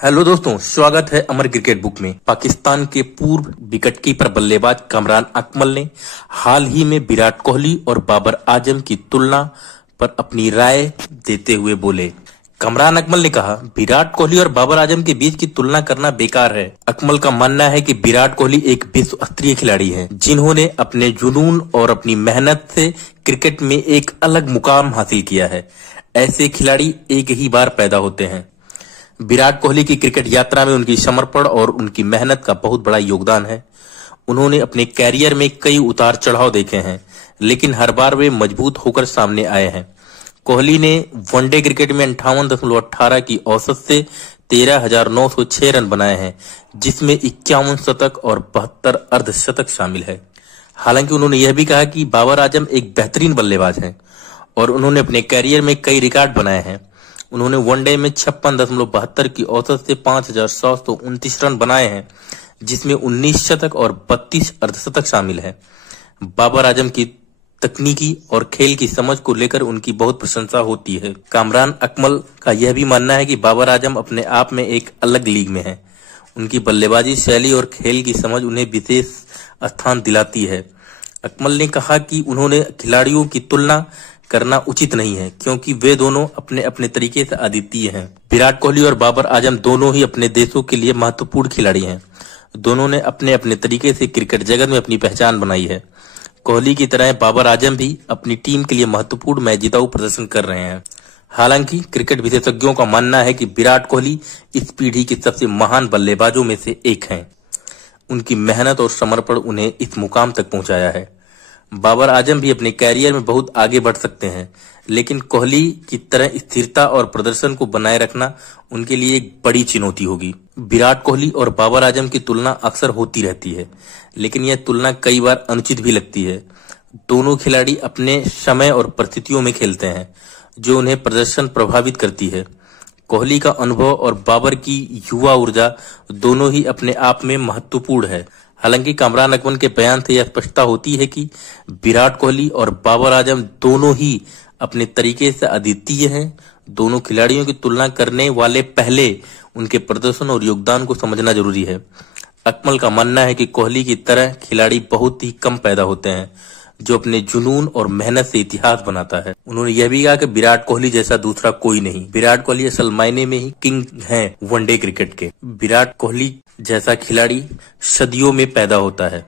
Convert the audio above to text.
Hello दोस्तों, स्वागत है अमर क्रिकेट बुक में। पाकिस्तान के पूर्व विकेटकीपर बल्लेबाज कामरान अकमल ने हाल ही में विराट कोहली और बाबर आजम की तुलना पर अपनी राय देते हुए बोले। कामरान अकमल ने कहा, विराट कोहली और बाबर आजम के बीच की तुलना करना बेकार है। अकमल का मानना है कि विराट कोहली एक विश्व स्तरीय खिलाड़ी हैं, जिन्होंने अपने जुनून और अपनी मेहनत से क्रिकेट में एक अलग मुकाम हासिल किया है। ऐसे खिलाड़ी एक ही बार पैदा होते हैं। विराट कोहली की क्रिकेट यात्रा में उनकी समर्पण और उनकी मेहनत का बहुत बड़ा योगदान है। उन्होंने अपने कैरियर में कई उतार चढ़ाव देखे हैं, लेकिन हर बार वे मजबूत होकर सामने आए हैं। कोहली ने वनडे क्रिकेट में 58.18 की औसत से 13,906 रन बनाए हैं, जिसमें 51 शतक और 72 अर्धशतक शामिल है। हालांकि उन्होंने यह भी कहा कि बाबर आजम एक बेहतरीन बल्लेबाज हैं और उन्होंने अपने कैरियर में कई रिकॉर्ड बनाए हैं। उन्होंने वनडे में 56.72 की औसत से 5,729 रन बनाए हैं, जिसमें 19 शतक और 32 अर्धशतक शामिल है। बाबर आजम की तकनीकी और खेल की समझ को लेकर उनकी बहुत प्रशंसा होती है। कामरान अकमल का यह भी मानना है कि बाबर आजम अपने आप में एक अलग लीग में है। उनकी बल्लेबाजी शैली और खेल की समझ उन्हें विशेष स्थान दिलाती है। अकमल ने कहा कि उन्होंने खिलाड़ियों की तुलना करना उचित नहीं है, क्योंकि वे दोनों अपने अपने तरीके से अद्वितीय हैं। विराट कोहली और बाबर आजम दोनों ही अपने देशों के लिए महत्वपूर्ण खिलाड़ी हैं। दोनों ने अपने अपने तरीके से क्रिकेट जगत में अपनी पहचान बनाई है। कोहली की तरह बाबर आजम भी अपनी टीम के लिए महत्वपूर्ण मैच जिताऊ प्रदर्शन कर रहे हैं। हालांकि क्रिकेट विशेषज्ञों का मानना है कि विराट कोहली इस पीढ़ी के सबसे महान बल्लेबाजों में से एक हैं। उनकी मेहनत और समर्पण उन्हें इस मुकाम तक पहुंचाया है। बाबर आजम भी अपने कैरियर में बहुत आगे बढ़ सकते हैं, लेकिन कोहली की तरह स्थिरता और प्रदर्शन को बनाए रखना उनके लिए एक बड़ी चुनौती होगी। विराट कोहली और बाबर आजम की तुलना अक्सर होती रहती है, लेकिन यह तुलना कई बार अनुचित भी लगती है। दोनों खिलाड़ी अपने समय और परिस्थितियों में खेलते हैं, जो उन्हें प्रदर्शन प्रभावित करती है। कोहली का अनुभव और बाबर की युवा ऊर्जा दोनों ही अपने आप में महत्वपूर्ण है। हालांकि कामरान अकमल के बयान से यह स्पष्टता होती है कि विराट कोहली और बाबर आजम दोनों ही अपने तरीके से अद्वितीय हैं। दोनों खिलाड़ियों की तुलना करने वाले पहले उनके प्रदर्शन और योगदान को समझना जरूरी है। अकमल का मानना है कि कोहली की तरह खिलाड़ी बहुत ही कम पैदा होते हैं, जो अपने जुनून और मेहनत से इतिहास बनाता है। उन्होंने यह भी कहा कि विराट कोहली जैसा दूसरा कोई नहीं। विराट कोहली असल मायने में ही किंग हैं वनडे क्रिकेट के। विराट कोहली जैसा खिलाड़ी सदियों में पैदा होता है।